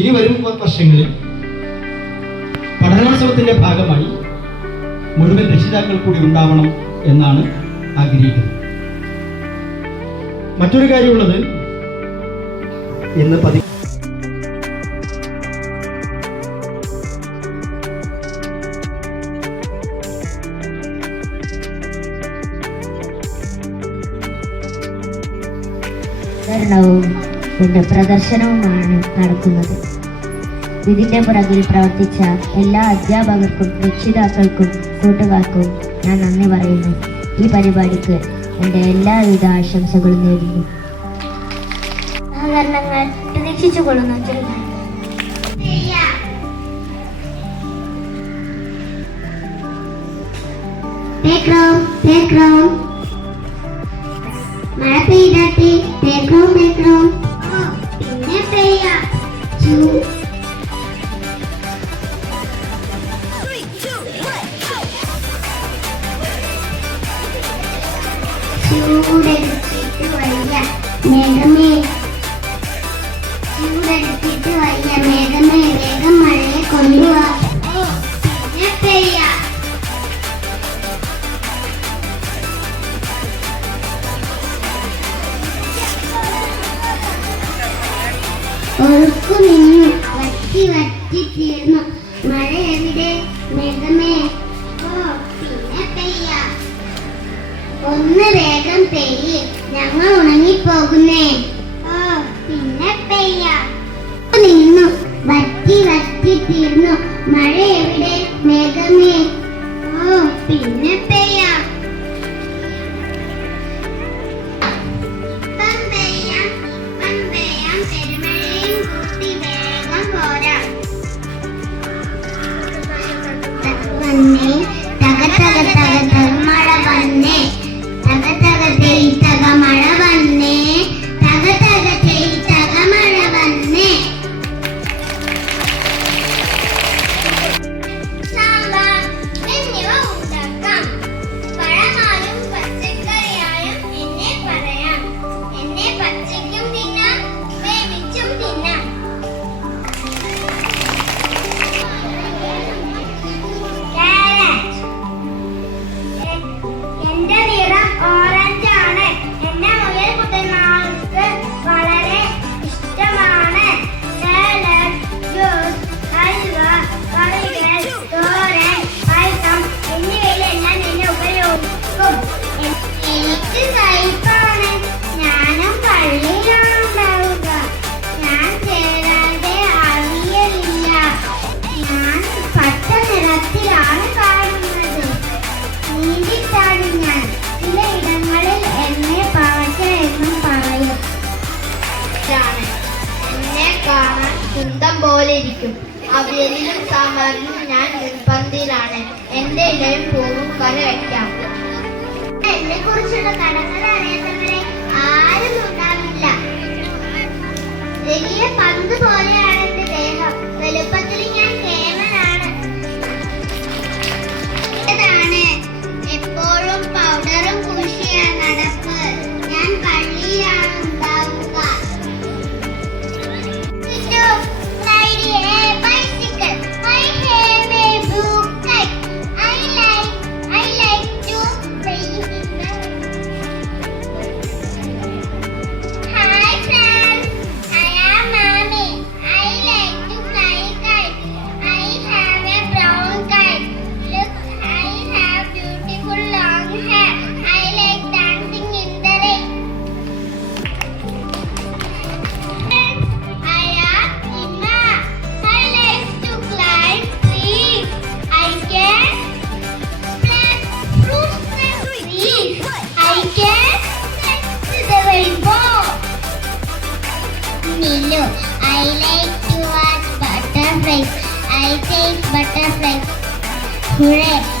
ഇനി വരും വർഷങ്ങളിൽ പഠനോത്സവത്തിന്റെ ഭാഗമായി മുഴുവൻ രക്ഷിതാക്കൾ കൂടി ഉണ്ടാവണം എന്നാണ് ആഗ്രഹിക്കുന്നത്. മറ്റൊരു കാര്യമുള്ളത്, ഇന്ന് പ്രദർശനവുമാണ് നടക്കുന്നത്. ഇതിന്റെ പുറകിൽ പ്രവർത്തിച്ച എല്ലാ അധ്യാപകർക്കും രക്ഷിതാക്കൾക്കും കൂട്ടുകാർക്കും ഞാൻ നന്ദി പറയുന്നു. ഈ പരിപാടിക്ക് എൻ്റെ എല്ലാവിധ ആശംസകളും നേരുന്നു. സഹകരണങ്ങൾ പ്രതീക്ഷിച്ചുകൊള്ളുന്നു. മഴ പെയ്താട്ടെ പിന്നെ പെയ്യാ ചൂടെടുത്തിട്ട് വയ്യ മേഘമേ, ചൂടെടുത്തിട്ട് വയ്യ മേഘമേ, വേഗം മഴയെ കൊണ്ടുവാ പിന്നെ പെയ്യാ. ഒഴുക്കു നിന്നു വറ്റി വറ്റി തീർന്നു മഴ എവിടെ മേഘമേ, പിന്നെ പെയ്യാ. ഒന്ന് വേഗം പെയ്യ്, ഞങ്ങൾ ഉണങ്ങിപ്പോകുന്നേ. പിന്നെ പെയ്യാ. നിന്നു വറ്റി വറ്റി തീർന്നു മഴ എവിടെ മേഘമേ, പിന്നെ പെയ്യാ. തക തക തക തക മഴ വന്നേ, തക തക തേയ് തക മഴ വന്നേ, തക തക തേയ് തക മഴ വന്നേ. സാമ്പാർ എന്നിവ ഉണ്ടാക്കാം. പഴമായും പച്ചക്കറിയായും എന്നെ പറയാം. എന്നെ പച്ചയ്ക്കും തിന്നാം, വേവിച്ചും തിന്നാം. കുന്തം പോലെ ഇരിക്കും. അവിയലിലും സാമ്പാറിലും ഞാൻ മുൻപന്തിയിലാണ്. എന്റെ ഇലയും പൂവും കറി വയ്ക്കാം. എന്നെ കുറിച്ചുള്ള കടകൾ അറിയാത്തവരെ ആരും ഉണ്ടാവില്ല. വലിയ പന്ത് പോലെയാണ് എന്റെ ദേഹം. വലുപ്പത്തിൽ ഞാൻ കേമനാണ്. എപ്പോഴും പൗഡറും പൂശിയാണ് നടപ്പ്. ഞാൻ പള്ളിയിലാണ് ഉണ്ടാവുക. I like to watch butterflies. I take butterflies. Hooray!